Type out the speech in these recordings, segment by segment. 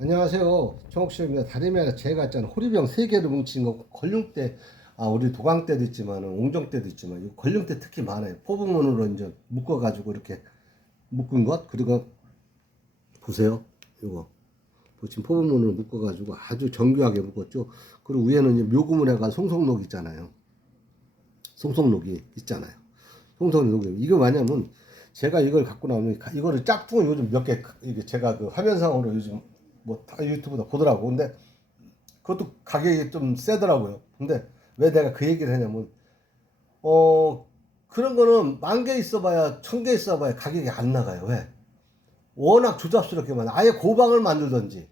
안녕하세요. 청옥씨입니다. 아니라 제가 있잖아 호리병 세 개를 뭉친 거 걸림대 아 우리 도강 때도 있지만 옹정 때도 있지만 이 걸림대 특히 많아요. 포부문으로 이제 묶어가지고 이렇게 묶은 것 그리고 보세요. 이거 지금 포부문으로 묶어가지고 아주 정교하게 묶었죠. 그리고 위에는 이제 묘구문 해가 송송록 있잖아요. 송송록이 있잖아요. 송송록이 이거 뭐냐면 제가 이걸 갖고 나오면 가- 이거를 짝퉁을 요즘 몇 개 이게 제가 그 화면상으로 요즘 뭐 다 유튜브 다 보더라고. 근데 그것도 가격이 좀 세더라고요. 근데 왜 내가 그 얘기를 했냐면 어 그런 거는 만 개 있어봐야 천 개 있어봐야 가격이 안 나가요. 왜? 워낙 조잡스럽게 만 아예 고방을 만들던지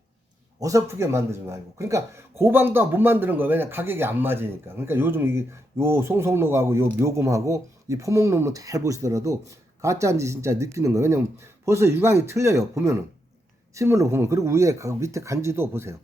어설프게 만들지 말고 그러니까 고방도 못 만드는 거예요. 왜냐 가격이 안 맞으니까. 그러니까 요즘 이게 요 송송록하고 요 묘금하고 이 포목록만 잘 보시더라도 가짜인지 진짜 느끼는 거예요. 왜냐면 벌써 유광이 틀려요. 보면은 실물로 보면 그리고 위에 가- 밑에 간지도 보세요.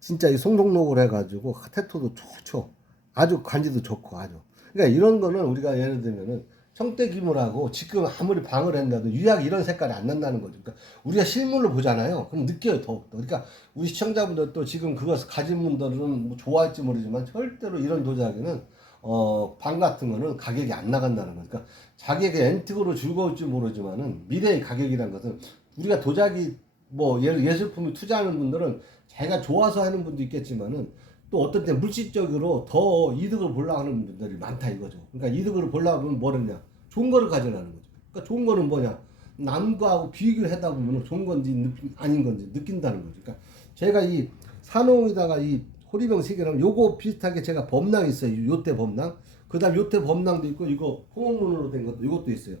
진짜 이 송송록을 해가지고 태토도 좋죠. 아주 간지도 좋고 아주. 그러니까 이런 거는 우리가 예를 들면은 청대기물하고 지금 아무리 방을 한다도 유약 이런 색깔이 안 난다는 거죠. 그러니까 우리가 실물로 보잖아요. 그럼 느껴요 더욱더. 그러니까 우리 시청자분들 또 지금 그것을 가진 분들은 뭐 좋아할지 모르지만 절대로 이런 도자기는 어, 방 같은 거는 가격이 안 나간다는 거니까 그러니까 자기에게 엔틱으로 즐거울지 모르지만은 미래의 가격이란 것은 우리가 도자기 뭐 예를 예술품을 투자하는 분들은 자기가 좋아서 하는 분도 있겠지만은 또 어떤 때 물질적으로 더 이득을 보려고 하는 분들이 많다 이거죠. 그러니까 이득을 보려고 하면 뭐랬냐? 좋은 거를 가져라는 거죠. 그러니까 좋은 거는 뭐냐? 남과하고 비교를 하다 보면 좋은 건지 느낌, 아닌 건지 느낀다는 거죠. 그러니까 제가 이 산홍에다가 이 호리병 세 개라면 요거 비슷하게 제가 범랑 있어요. 요때 범랑. 그다음 요때 범랑도 있고 이거 호목문으로 된 것도 이것도 있어요.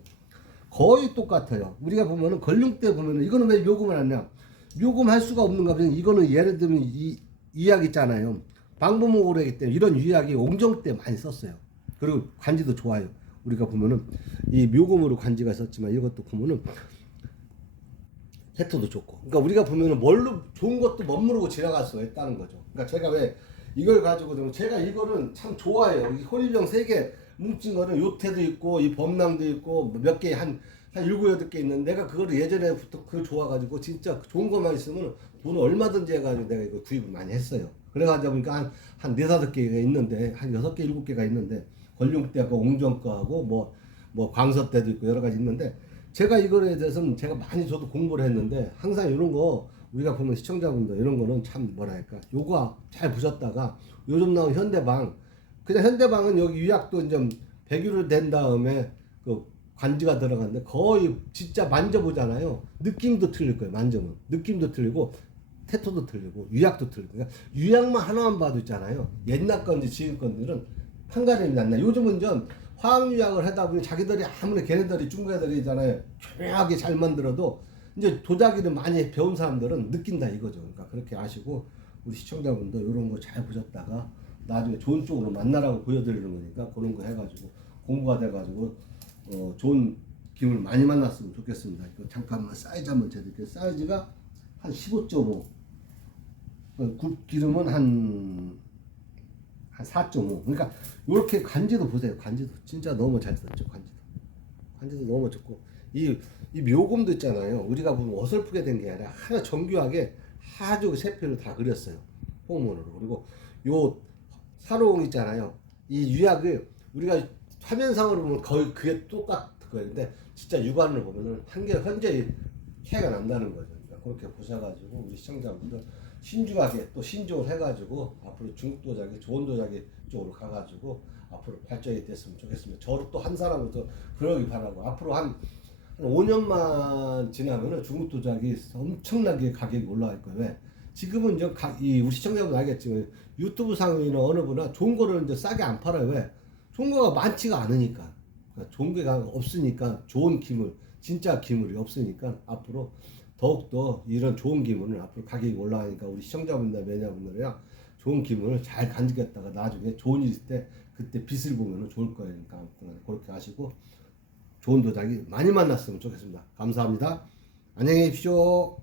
거의 똑같아요. 우리가 보면은 걸륭 때 보면은 이거는 왜 묘금을 하냐? 묘금할 수가 없는가 보면 이거는 예를 들면 이 이약 있잖아요. 방부목으로 하기 때문에 이런 유약이 옹정 때 많이 썼어요. 그리고 관지도 좋아요. 우리가 보면은 이 묘금으로 관지가 있었지만 이것도 보면은 혜토도 좋고. 그러니까 우리가 보면은 뭘로 좋은 것도 멋모르고 지나갈 수가 있다는 거죠. 그러니까 제가 왜 이걸 가지고 들면 제가 이거는 참 좋아해요. 이 호리병 세 개 뭉친 거는 요태도 있고 이 범랑도 있고 몇 개 한한 일곱 여덟 개 있는데 내가 그거를 예전에부터 그걸 좋아가지고 진짜 좋은 것만 있으면 돈을 얼마든지 해가지고 내가 이거 구입을 많이 했어요. 그래가지고 보니까 한, 한 네 다섯 개가 있는데 한 여섯 개 일곱 개가 있는데 권룡 때하고 옹정 거하고 뭐, 뭐 때도 있고 여러 가지 있는데 제가 이거에 대해서는 제가 많이 저도 공부를 했는데 항상 이런 거 우리가 보면 시청자분들 이런 거는 참 뭐랄까 요거 잘 보셨다가 요즘 나온 현대방 그냥 현대방은 여기 유약도 이제 배규를 된 다음에 그 관지가 들어갔는데 거의 진짜 만져보잖아요 느낌도 틀릴 거예요 만져면 느낌도 틀리고 태토도 틀리고 유약도 틀리고 그러니까 유약만 하나만 봐도 있잖아요 옛날 건지 지금 건들은 판가름이 안 나. 요즘은 좀 화학유약을 하다 보니 자기들이 아무리 걔네들이 중국 애들이잖아요. 조용하게 잘 만들어도 이제 도자기를 많이 배운 사람들은 느낀다 이거죠. 그러니까 그렇게 아시고 우리 시청자분들 이런 거 잘 보셨다가 나중에 좋은 쪽으로 만나라고 보여드리는 거니까 그런 거 해가지고 공부가 돼가지고 어, 좋은 기운을 많이 만났으면 좋겠습니다. 잠깐만 사이즈 한번 재드릴게요. 사이즈가 한 15.5. 그굽 기름은 한, 한 4.5. 그러니까, 요렇게 간지도 보세요. 간지도. 진짜 너무 잘 썼죠, 간지도. 간지도 너무 좋고. 이, 이 묘금도 있잖아요. 우리가 보면 어설프게 된 게 아니라 하나 정교하게 아주 세표를 다 그렸어요. 호문으로. 그리고 요 사롱 있잖아요. 이 유약을 우리가 화면상으로 보면 거의 그게 똑같은 거였는데 진짜 육안으로 보면은 한개 현재 차이가 난다는 거죠. 그러니까 그렇게 보셔가지고 우리 시청자분들 신중하게 또 신중을 해가지고 앞으로 중국 도자기 좋은 도자기 쪽으로 가가지고 앞으로 발전이 됐으면 좋겠습니다. 저를 또 한 사람부터 그러기 바라고 앞으로 한, 한 5년만 지나면은 중국 도자기 엄청나게 가격이 올라갈 거예요. 왜? 지금은 이제 가, 이 우리 시청자분 알겠지만 유튜브 상이나 어느 분나 좋은 거를 이제 싸게 안 팔아요. 왜? 좋은 거가 많지가 않으니까. 그러니까 좋은 게가 없으니까 좋은 기물, 진짜 기물이 없으니까 앞으로 더욱더 이런 좋은 기물은 앞으로 가격이 올라가니까 우리 시청자분들, 매니아분들이랑 좋은 기물을 잘 간직했다가 나중에 좋은 일 있을 때 그때 빛을 보면 좋을 거니까 아무튼 그렇게 하시고 좋은 도자기 많이 만났으면 좋겠습니다. 감사합니다. 안녕히 계십시오.